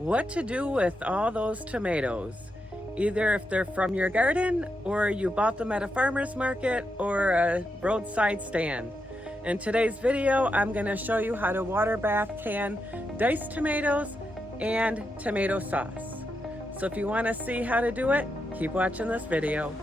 what to do with all those tomatoes, either if they're from your garden or you bought them at a farmer's market or a roadside stand. In today's video, I'm going to show you how to water bath can diced tomatoes and tomato sauce. So if you want to see how to do it, keep watching this video.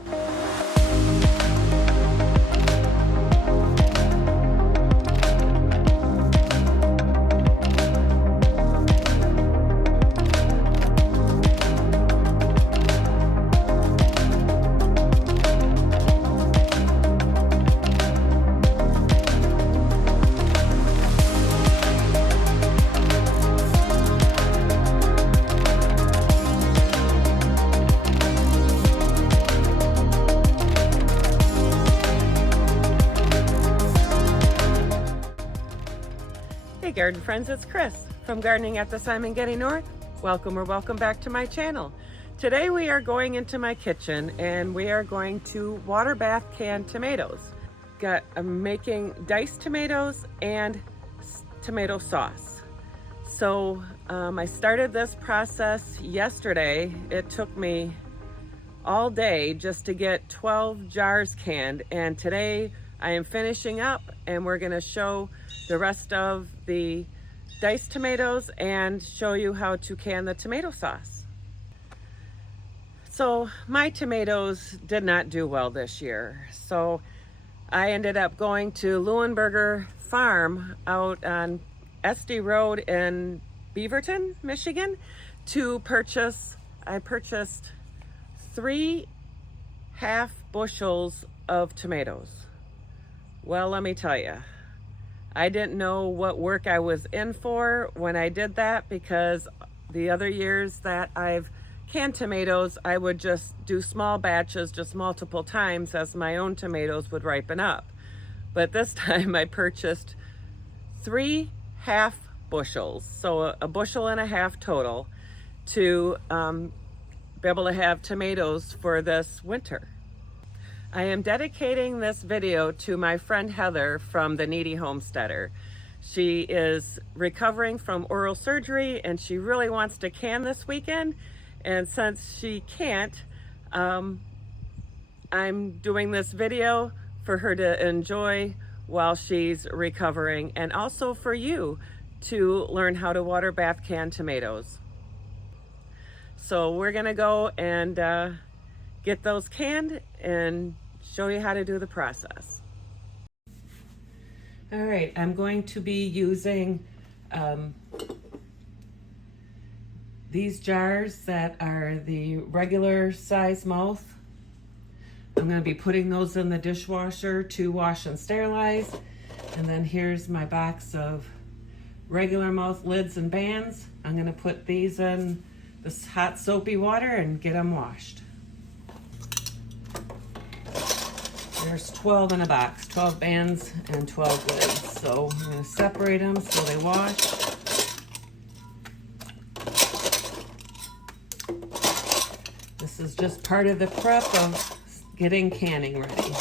Hey garden friends, it's Chris from Gardening at the Simongetti North. Welcome back to my channel. Today we are going into my kitchen and we are going to water bath canned tomatoes. I'm making diced tomatoes and tomato sauce. So I started this process yesterday. It took me all day just to get 12 jars canned, and today I am finishing up and we're going to show the rest of the diced tomatoes and show you how to can the tomato sauce. So my tomatoes did not do well this year, so I ended up going to Leuenberger Farm out on SD Road in Beaverton, Michigan to purchase. I purchased 3 half bushels of tomatoes. Well, let me tell you, I didn't know what work I was in for when I did that, because the other years that I've canned tomatoes, I would just do small batches just multiple times as my own tomatoes would ripen up. But this time I purchased 3 half bushels, so a bushel and a half total, to be able to have tomatoes for this winter. I am dedicating this video to my friend Heather from the Needy Homesteader. She is recovering from oral surgery and she really wants to can this weekend. And since she can't, I'm doing this video for her to enjoy while she's recovering, and also for you to learn how to water bath canned tomatoes. So we're gonna go and get those canned and show you how to do the process. All right, I'm going to be using these jars that are the regular size mouth. I'm going to be putting those in the dishwasher to wash and sterilize. And then here's my box of regular mouth lids and bands. I'm going to put these in this hot soapy water and get them washed. There's 12 in a box, 12 bands and 12 lids. So I'm going to separate them so they wash. This is just part of the prep of getting canning ready.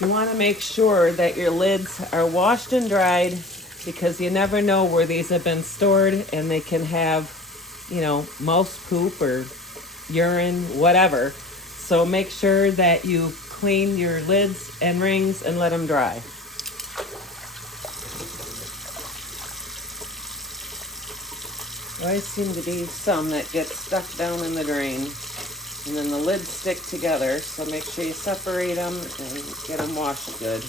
You want to make sure that your lids are washed and dried, because you never know where these have been stored and they can have, you know, mouse poop or urine, whatever. So make sure that you clean your lids and rings and let them dry. There always seem to be some that get stuck down in the drain, and then the lids stick together, so make sure you separate them and get them washed good.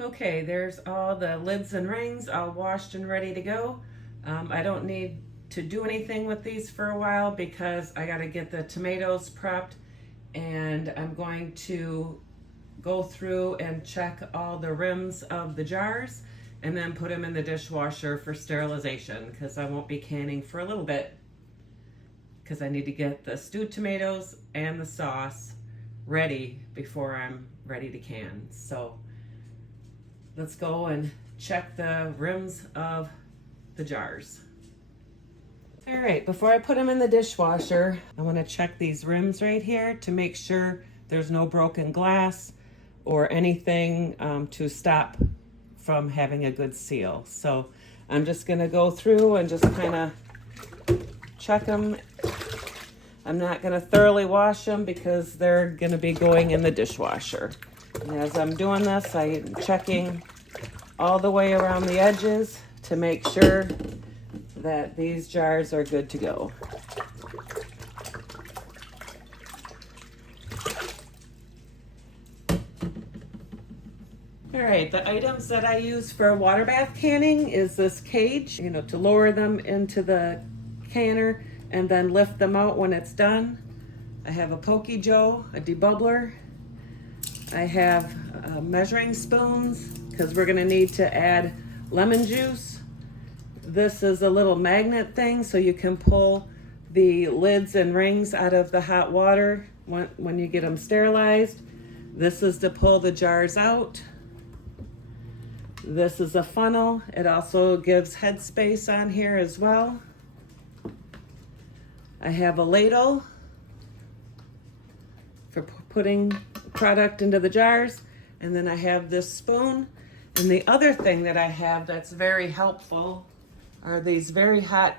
Okay, there's all the lids and rings all washed and ready to go. I don't need to do anything with these for a while because I got to get the tomatoes prepped, and I'm going to go through and check all the rims of the jars and then put them in the dishwasher for sterilization, because I won't be canning for a little bit because I need to get the stewed tomatoes and the sauce ready before I'm ready to can. So let's go and check the rims of the jars. All right, before I put them in the dishwasher, I want to check these rims right here to make sure there's no broken glass or anything to stop from having a good seal. So I'm just going to go through and just kind of check them. I'm not going to thoroughly wash them because they're going to be going in the dishwasher. And as I'm doing this, I'm checking all the way around the edges to make sure that these jars are good to go. All right, the items that I use for water bath canning is this cage, to lower them into the canner and then lift them out when it's done. I have a pokey joe, a debubbler. I have measuring spoons because we're gonna need to add lemon juice. This is a little magnet thing so you can pull the lids and rings out of the hot water when you get them sterilized. This is to pull the jars out. This is a funnel. It also gives head space on here as well. I have a ladle for putting product into the jars. And then I have this spoon. And the other thing that I have that's very helpful are these very hot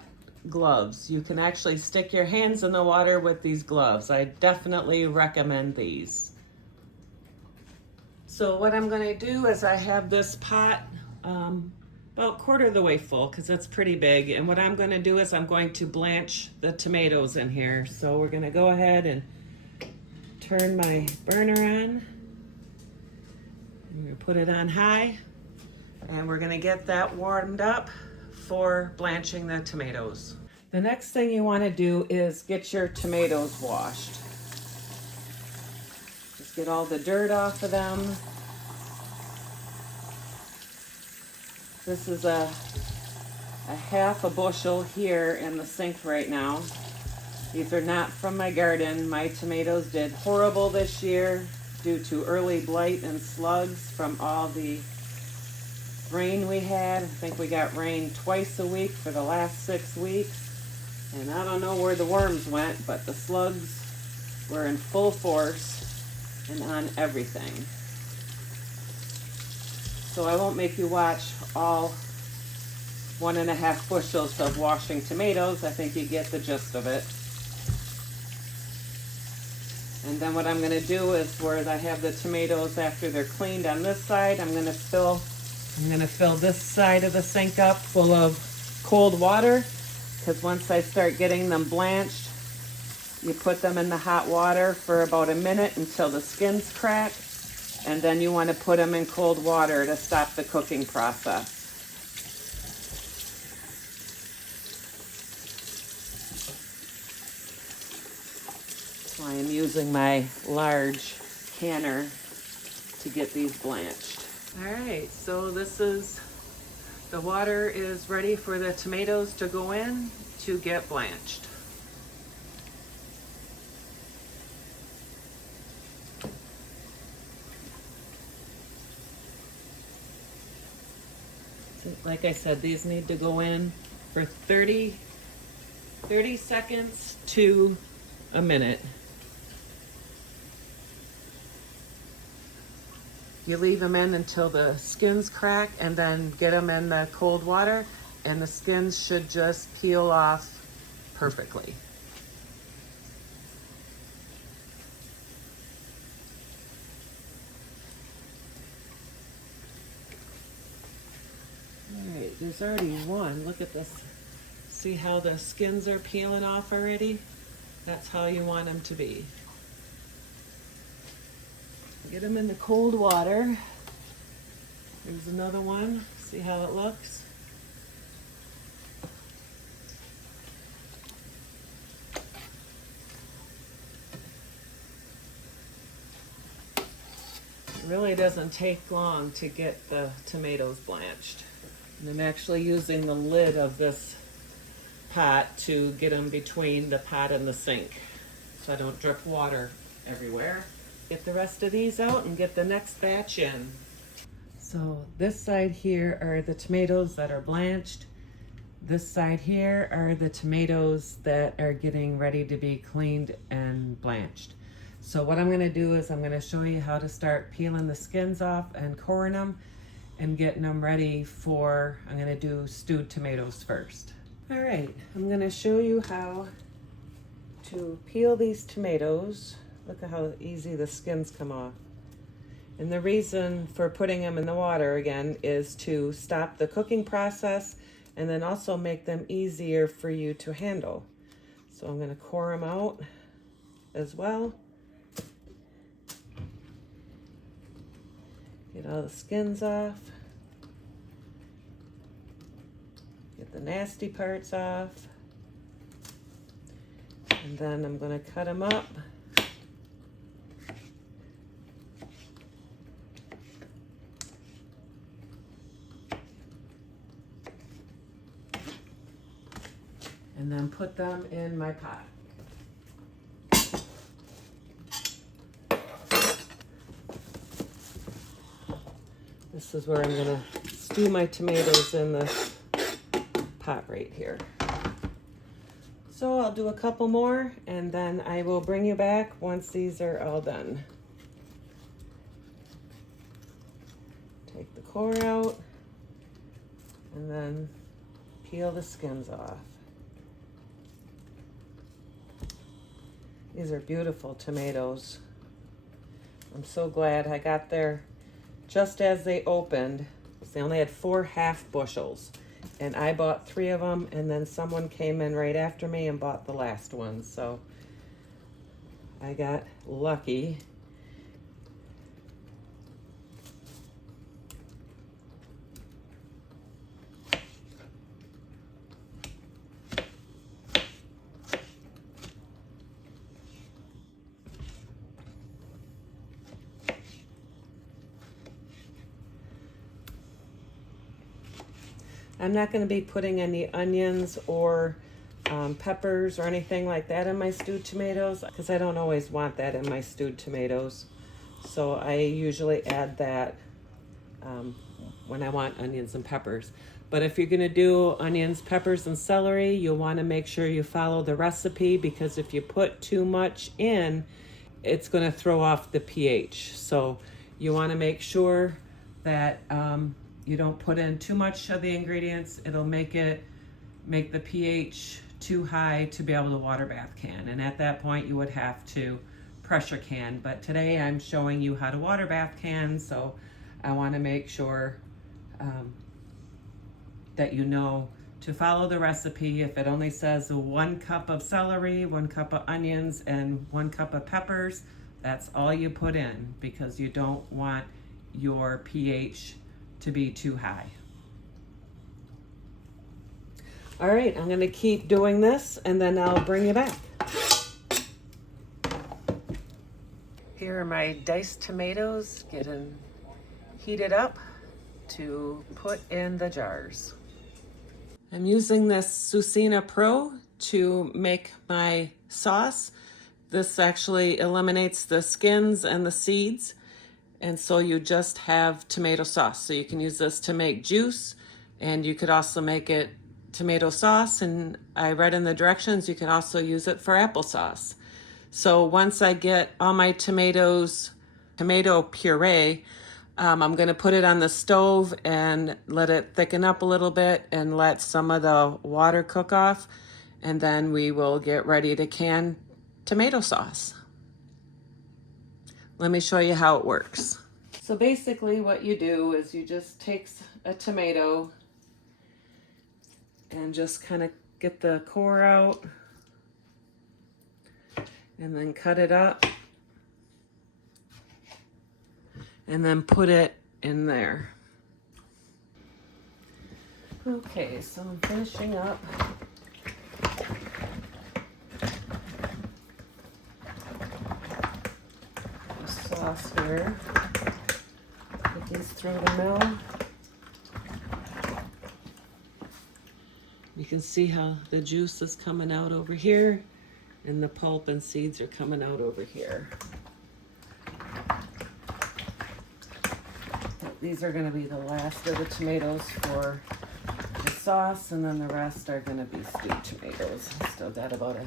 gloves. You can actually stick your hands in the water with these gloves. I definitely recommend these. So what I'm gonna do is I have this pot about quarter of the way full because it's pretty big. And what I'm gonna do is I'm going to blanch the tomatoes in here. So we're gonna go ahead and turn my burner on. I'm gonna put it on high and we're gonna get that warmed up for blanching the tomatoes. The next thing you want to do is get your tomatoes washed. Just get all the dirt off of them. This is a half a bushel here in the sink right now. These are not from my garden. My tomatoes did horrible this year due to early blight and slugs from all the rain we had. I think we got rain twice a week for the last 6 weeks. And I don't know where the worms went, but the slugs were in full force and on everything. So I won't make you watch all 1.5 bushels of washing tomatoes. I think you get the gist of it. And then what I'm going to do is where I have the tomatoes after they're cleaned on this side, I'm going to fill this side of the sink up full of cold water, because once I start getting them blanched, you put them in the hot water for about a minute until the skins crack, and then you want to put them in cold water to stop the cooking process. So I am using my large canner to get these blanched. All right, so the water is ready for the tomatoes to go in to get blanched. So like I said, these need to go in for 30 seconds to a minute. You leave them in until the skins crack and then get them in the cold water, and the skins should just peel off perfectly. All right, there's already one. Look at this. See how the skins are peeling off already? That's how you want them to be. Get them in the cold water. There's another one. See how it looks? It really doesn't take long to get the tomatoes blanched. And I'm actually using the lid of this pot to get them between the pot and the sink so I don't drip water everywhere. Get the rest of these out and get the next batch in. So this side here are the tomatoes that are blanched. This side here are the tomatoes that are getting ready to be cleaned and blanched. So what I'm gonna do is I'm gonna show you how to start peeling the skins off and coring them and getting them ready for, I'm gonna do stewed tomatoes first. All right, I'm gonna show you how to peel these tomatoes. Look at how easy the skins come off. And the reason for putting them in the water again is to stop the cooking process and then also make them easier for you to handle. So I'm gonna core them out as well. Get all the skins off. Get the nasty parts off. And then I'm gonna cut them up. And then put them in my pot. This is where I'm gonna stew my tomatoes in this pot right here. So I'll do a couple more and then I will bring you back once these are all done. Take the core out and then peel the skins off. These are beautiful tomatoes. I'm so glad I got there just as they opened. They only had 4 half bushels and I bought 3 of them and then someone came in right after me and bought the last one. So I got lucky. I'm not going to be putting any onions or peppers or anything like that in my stewed tomatoes because I don't always want that in my stewed tomatoes. So I usually add that when I want onions and peppers. But if you're going to do onions, peppers, and celery, you'll want to make sure you follow the recipe because if you put too much in, it's going to throw off the pH. So you want to make sure that you don't put in too much of the ingredients. It'll make the pH too high to be able to water bath can. And at that point you would have to pressure can. But today I'm showing you how to water bath can. So I want to make sure that you know to follow the recipe. If it only says 1 cup of celery, 1 cup of onions, and 1 cup of peppers, that's all you put in because you don't want your pH to be too high. All right, I'm gonna keep doing this and then I'll bring you back. Here are my diced tomatoes getting heated up to put in the jars. I'm using this Susina Pro to make my sauce. This actually eliminates the skins and the seeds. And so you just have tomato sauce. So you can use this to make juice and you could also make it tomato sauce. And I read in the directions, you can also use it for applesauce. So once I get all my tomato puree, I'm gonna put it on the stove and let it thicken up a little bit and let some of the water cook off. And then we will get ready to can tomato sauce. Let me show you how it works. So basically what you do is you just take a tomato and just kind of get the core out and then cut it up and then put it in there. Okay, so I'm finishing up. Sauce here. Put these through the mill. You can see how the juice is coming out over here and the pulp and seeds are coming out over here. These are going to be the last of the tomatoes for this sauce, and then the rest are gonna be stewed tomatoes. Still got about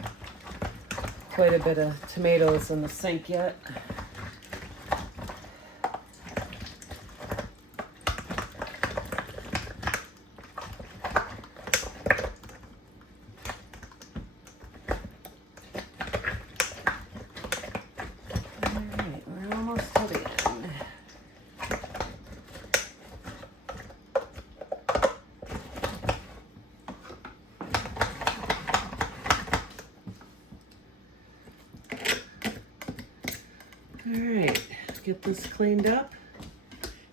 quite a bit of tomatoes in the sink yet. Alright, get this cleaned up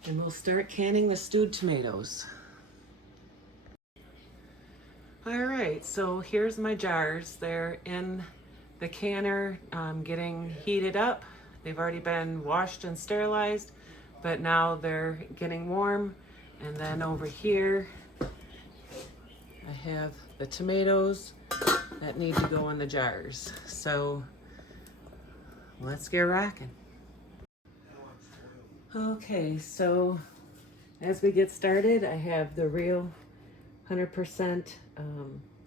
and we'll start canning the stewed tomatoes. Alright, so here's my jars. They're in the canner getting heated up. They've already been washed and sterilized, but now they're getting warm. And then over here, I have the tomatoes that need to go in the jars. So let's get rocking. Okay, so as we get started, I have the real 100%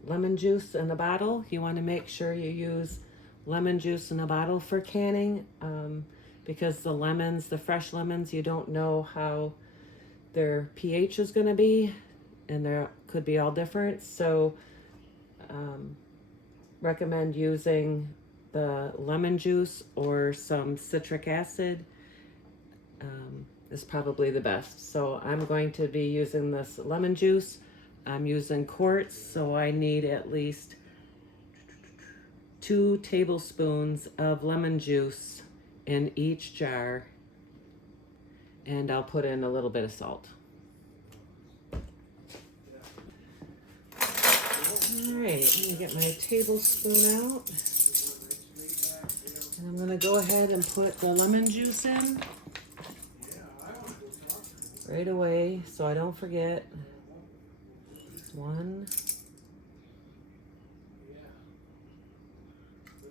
lemon juice in a bottle. You want to make sure you use lemon juice in a bottle for canning because the lemons, the fresh lemons, you don't know how their pH is going to be, and they could be all different. So recommend using the lemon juice or some citric acid is probably the best. So I'm going to be using this lemon juice. I'm using quarts, so I need at least 2 tablespoons of lemon juice in each jar, and I'll put in a little bit of salt. All right, I'm gonna get my tablespoon out, and I'm gonna go ahead and put the lemon juice in right away so I don't forget. 1,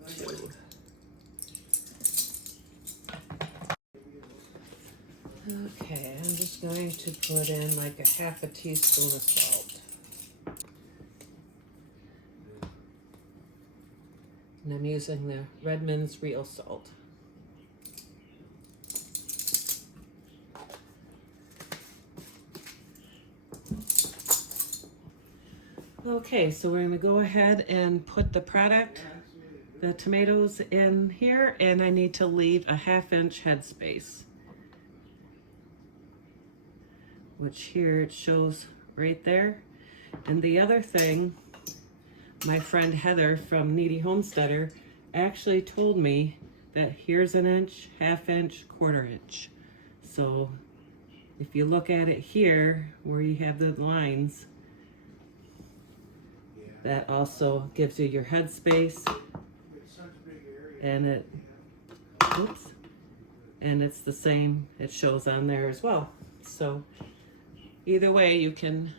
2. Okay, I'm just going to put in like a 1/2 teaspoon of salt. And I'm using the Redmond's real salt. Okay, so we're gonna go ahead and put the product, the tomatoes in here, and I need to leave a 1/2 inch headspace, which here it shows right there. And the other thing, my friend Heather from Needy Homesteader actually told me that here's 1 inch, 1/2 inch, 1/4 inch. So if you look at it here where you have the lines, that also gives you your headspace, and and it's the same, it shows on there as well. So either way, you can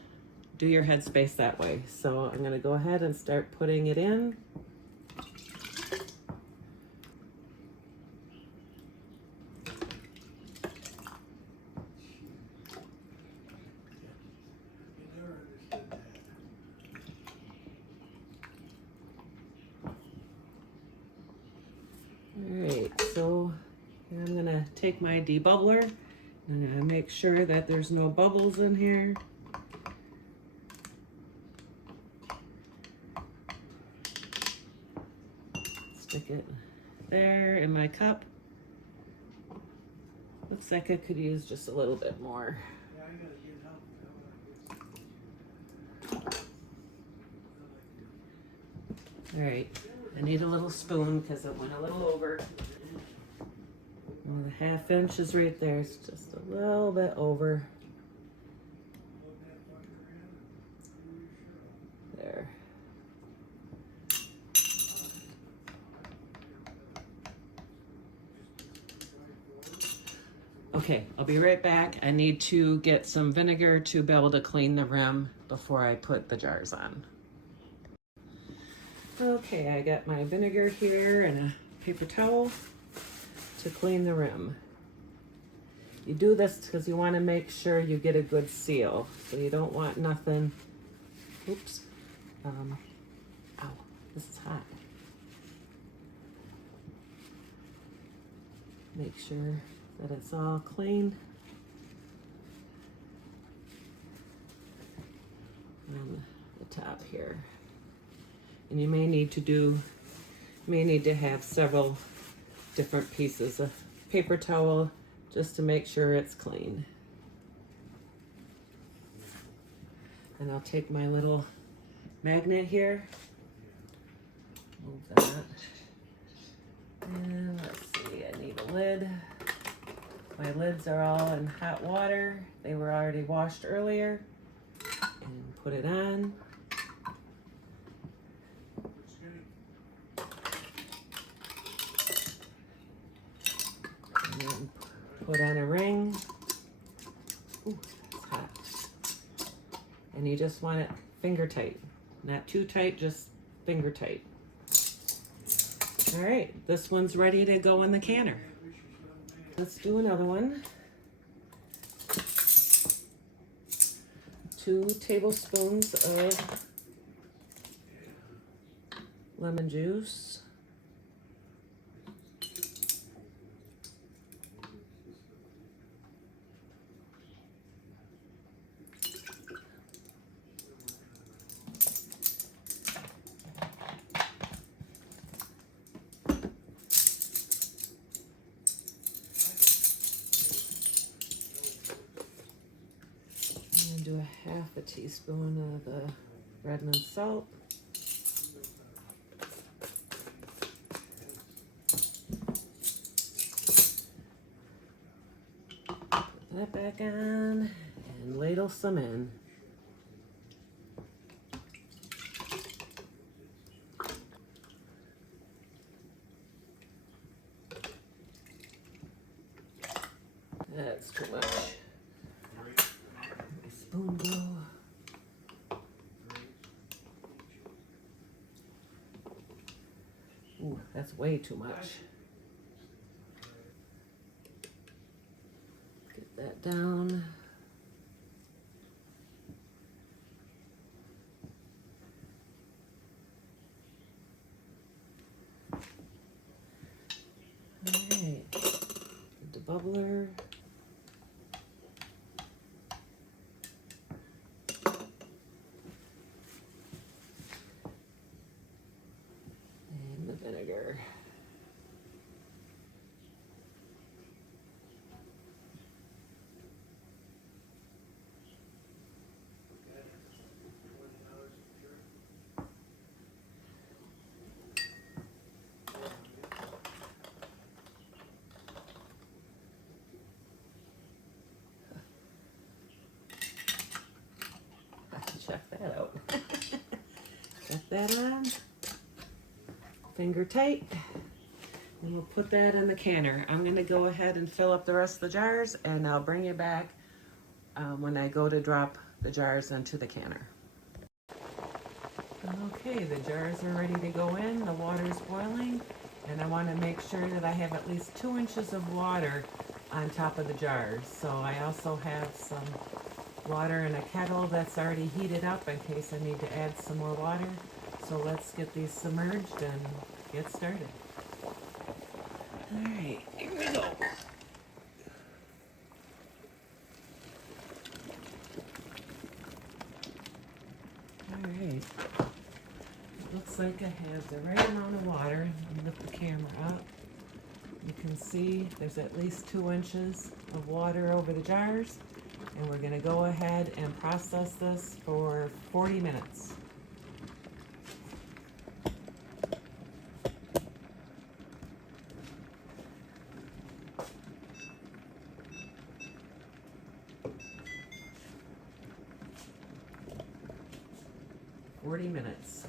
do your headspace that way. So I'm gonna go ahead and start putting it in. Alright, so I'm gonna take my debubbler and I'm gonna make sure that there's no bubbles in here. Stick it there in my cup. Looks like I could use just a little bit more. Alright, I need a little spoon because it went a little over. Well, the 1/2 inch is right there. It's just a little bit over. There. Okay, I'll be right back. I need to get some vinegar to be able to clean the rim before I put the jars on. Okay, I got my vinegar here and a paper towel to clean the rim. You do this because you want to make sure you get a good seal. So you don't want nothing Oops. Ow, this is hot. Make sure that it's all clean. On the top here. And you may need to have several different pieces of paper towel just to make sure it's clean. And I'll take my little magnet here, move that, and let's see, I need a lid. My lids are all in hot water. They were already washed earlier. And put it on. And then put on a ring. Ooh, it's hot. And you just want it finger tight. Not too tight, just finger tight. All right, this one's ready to go in the canner. Let's do another one. 2 tablespoons of lemon juice. Do a half a teaspoon of the Redmond salt. Put that back on and ladle some in. That's too much. Spoon go. Ooh, that's way too much. Get that down. All right, the bubbler. Vinegar. Check that out. Got that on. Finger tight. And we'll put that in the canner. I'm going to go ahead and fill up the rest of the jars, and I'll bring you back when I go to drop the jars into the canner. Okay, the jars are ready to go in. The water's boiling, and I want to make sure that I have at least 2 inches of water on top of the jars. So I also have some water in a kettle that's already heated up in case I need to add some more water. So let's get these submerged and get started. All right, here we go. All right, looks like I have the right amount of water. I'll lift the camera up. You can see there's at least 2 inches of water over the jars, and we're gonna go ahead and process this for 40 minutes. Minutes.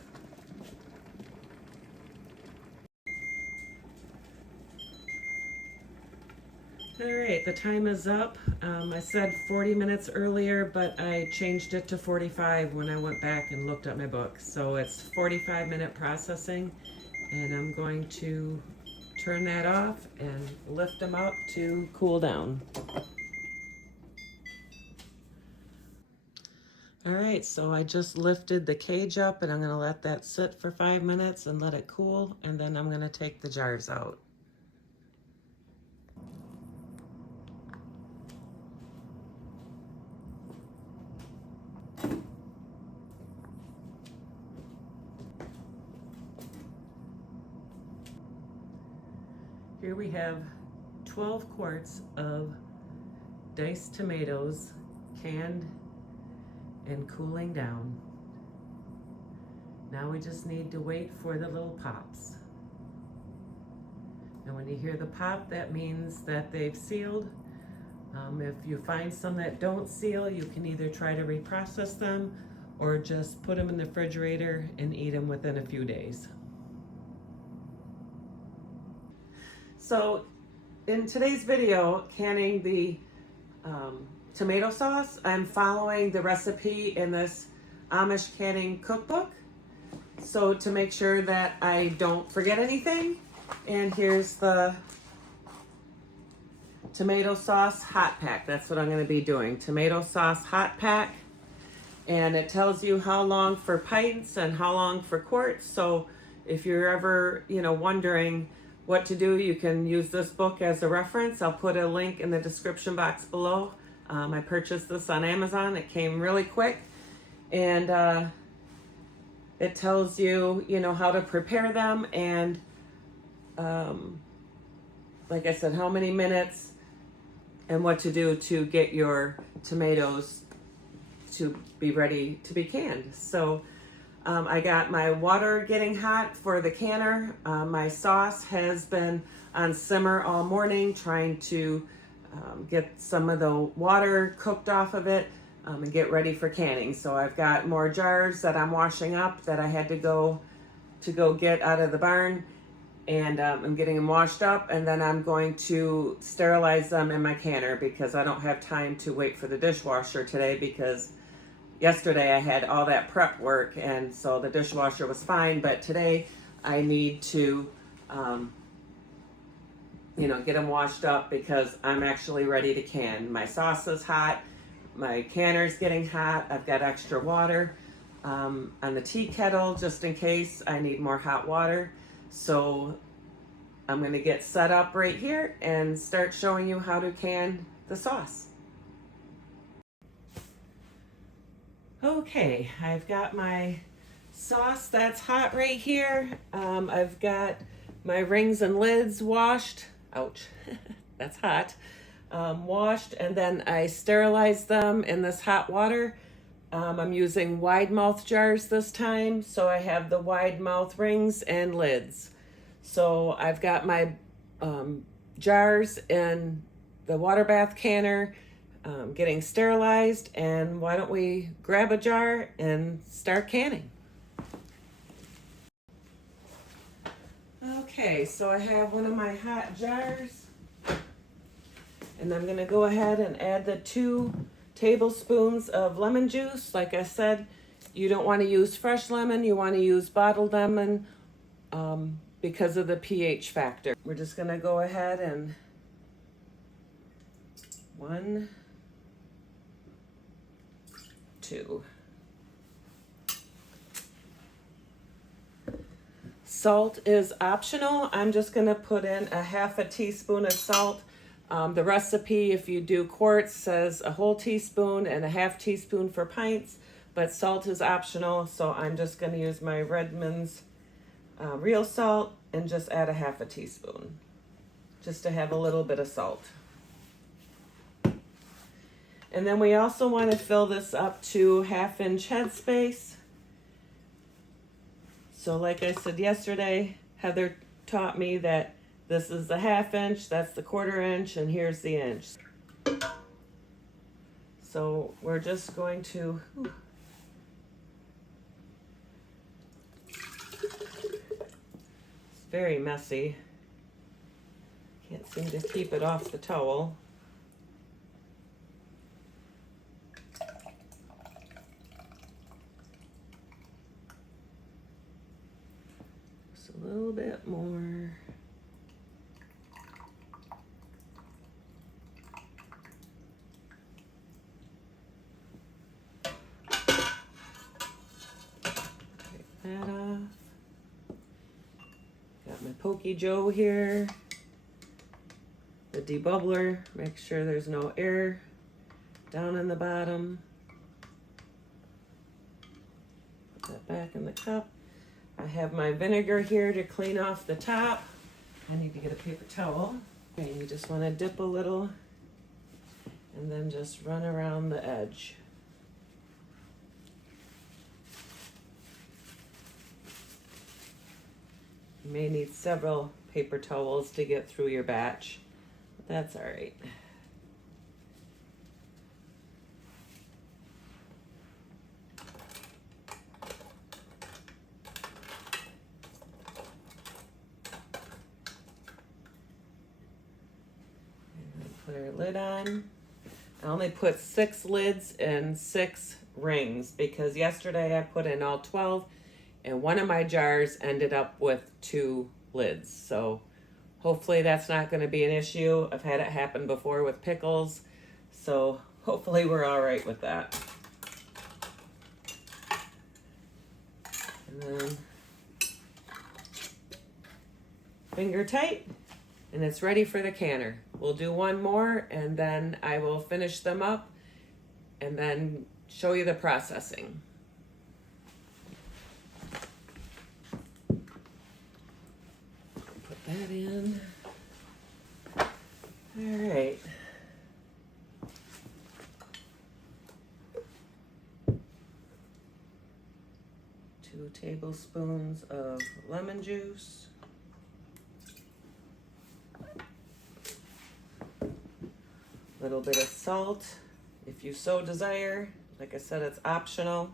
All right, the time is up. I said 40 minutes earlier, but I changed it to 45 when I went back and looked at my book. So it's 45-minute processing, and I'm going to turn that off and lift them up to cool down. All right, so I just lifted the cage up and I'm gonna let that sit for 5 minutes and let it cool, and then I'm gonna take the jars out. Here we have 12 quarts of diced tomatoes, canned and cooling down. Now we just need to wait for the little pops. And when you hear the pop, that means that they've sealed. If you find some that don't seal, you can either try to reprocess them or just put them in the refrigerator and eat them within a few days. So in today's video, canning the tomato sauce, I'm following the recipe in this Amish canning cookbook. So to make sure that I don't forget anything, and here's the tomato sauce hot pack. That's what I'm going to be doing. Tomato sauce hot pack. And it tells you how long for pints and how long for quarts. So if you're ever, wondering what to do, you can use this book as a reference. I'll put a link in the description box below. I purchased this on Amazon. It came really quick. And it tells you, how to prepare them and, like I said, how many minutes and what to do to get your tomatoes to be ready to be canned. So I got my water getting hot for the canner. My sauce has been on simmer all morning, trying to get some of the water cooked off of it and get ready for canning. So I've got more jars that I'm washing up that I had to go get out of the barn, and I'm getting them washed up, and then I'm going to sterilize them in my canner because I don't have time to wait for the dishwasher today, because yesterday I had all that prep work, and so the dishwasher was fine, but today I need to get them washed up because I'm actually ready to can. My sauce is hot, my canner's getting hot, I've got extra water on the tea kettle just in case I need more hot water. So I'm going to get set up right here and start showing you how to can the sauce. Okay, I've got my sauce that's hot right here. I've got my rings and lids washed. Ouch, that's hot. Washed, and then I sterilized them in this hot water. I'm using wide mouth jars this time, so I have the wide mouth rings and lids. So I've got my jars in the water bath canner getting sterilized, and why don't we grab a jar and start canning. Okay, so I have one of my hot jars, and I'm going to go ahead and add the 2 tablespoons of lemon juice. Like I said, you don't want to use fresh lemon, you want to use bottled lemon because of the pH factor. We're just going to go ahead and 1, 2. Salt is optional. I'm just going to put in a 1/2 teaspoon of salt. The recipe, if you do quarts, says a whole teaspoon and a 1/2 teaspoon for pints, but salt is optional, so I'm just going to use my Redmond's real salt and just add a 1/2 teaspoon, just to have a little bit of salt. And then we also want to fill this up to 1/2 inch headspace. So like I said yesterday, Heather taught me that this is the 1/2 inch, that's the 1/4 inch, and here's the inch. So we're just going to it's very messy. Can't seem to keep it off the towel. Just a little bit more. Got my Pokey Joe here. The debubbler, make sure there's no air down in the bottom. Put that back in the cup. I have my vinegar here to clean off the top. I need to get a paper towel. Okay, you just want to dip a little and then just run around the edge. You may need several paper towels to get through your batch, but that's all right. Put our lid on. I only put 6 lids and 6 rings because yesterday I put in all 12 and one of my jars ended up with 2 lids. So hopefully that's not going to be an issue. I've had it happen before with pickles. So hopefully we're all right with that. And then finger tight. And it's ready for the canner. We'll do one more and then I will finish them up and then show you the processing. Put that in. All right. Two tablespoons of lemon juice. Little bit of salt, if you so desire. Like I said, it's optional.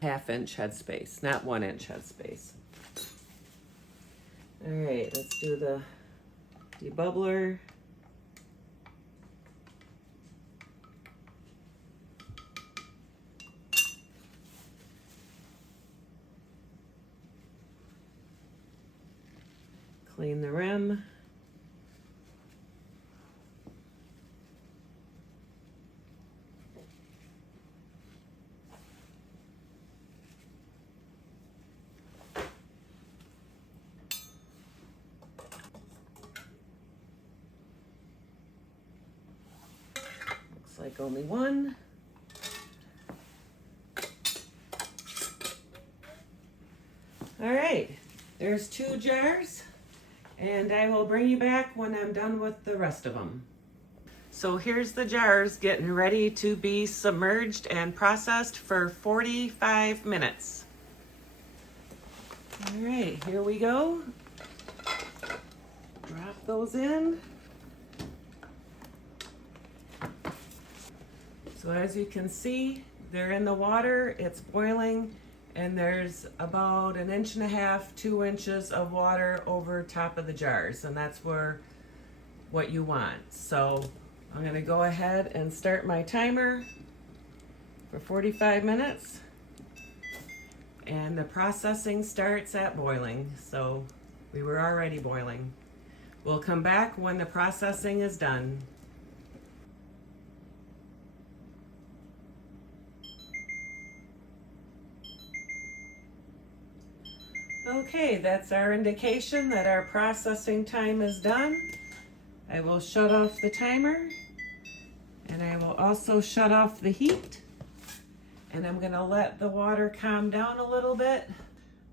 Half-inch headspace, not 1-inch headspace. All right, let's do the debubbler. Clean the rim. Like only one. All right, there's 2 jars and I will bring you back when I'm done with the rest of them. So here's the jars getting ready to be submerged and processed for 45 minutes. All right, here we go. Drop those in. So as you can see, they're in the water, it's boiling, and there's about 1.5 inches, 2 inches of water over top of the jars, and that's what you want. So I'm gonna go ahead and start my timer for 45 minutes, and the processing starts at boiling, so we were already boiling. We'll come back when the processing is done. Okay, that's our indication that our processing time is done. I will shut off the timer and I will also shut off the heat. And I'm gonna let the water calm down a little bit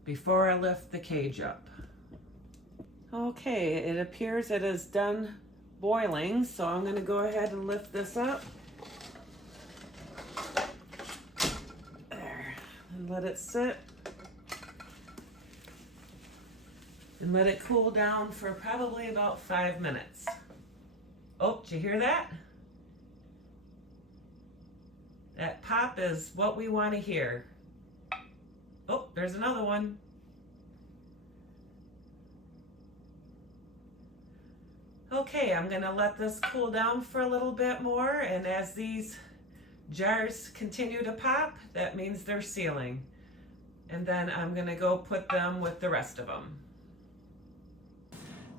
before I lift the cage up. Okay, it appears it is done boiling, so I'm gonna go ahead and lift this up. There, and let it sit. And let it cool down for probably about 5 minutes. Oh, did you hear that? That pop is what we want to hear. Oh, there's another one. Okay, I'm gonna let this cool down for a little bit more, and as these jars continue to pop, that means they're sealing. And then I'm gonna go put them with the rest of them.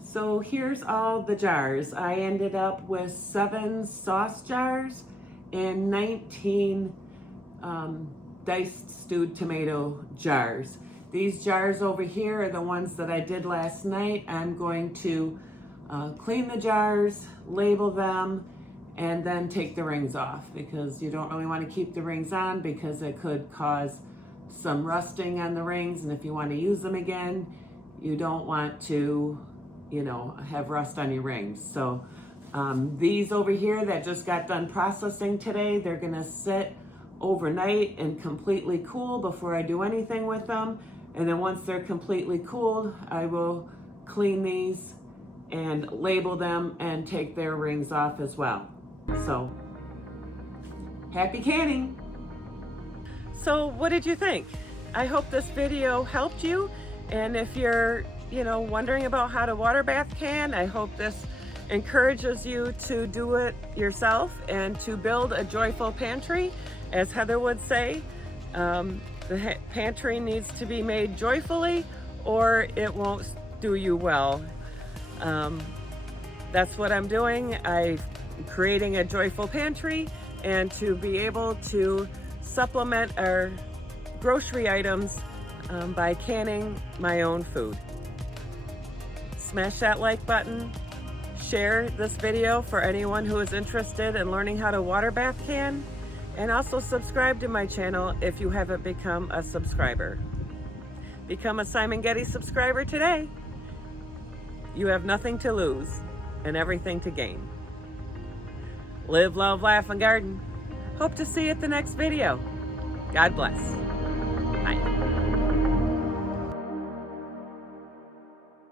So here's all the jars. I ended up with 7 sauce jars and 19 diced stewed tomato jars. These jars over here are the ones that I did last night. I'm going to clean the jars, label them, and then take the rings off, because you don't really want to keep the rings on because it could cause some rusting on the rings, and if you want to use them again, you don't want to, have rust on your rings. So these over here that just got done processing today, they're gonna sit overnight and completely cool before I do anything with them. And then once they're completely cooled, I will clean these and label them and take their rings off as well. So, happy canning! So what did you think? I hope this video helped you. And if you're, wondering about how to water bath can, I hope this encourages you to do it yourself and to build a joyful pantry. As Heather would say, the pantry needs to be made joyfully or it won't do you well. That's what I'm doing. I'm creating a joyful pantry, and to be able to supplement our grocery items by canning my own food. Smash that like button, share this video for anyone who is interested in learning how to water bath can, and also subscribe to my channel if you haven't become a subscriber. Become a Simongetti subscriber today. You have nothing to lose and everything to gain. Live, love, laugh, and garden. Hope to see you at the next video. God bless.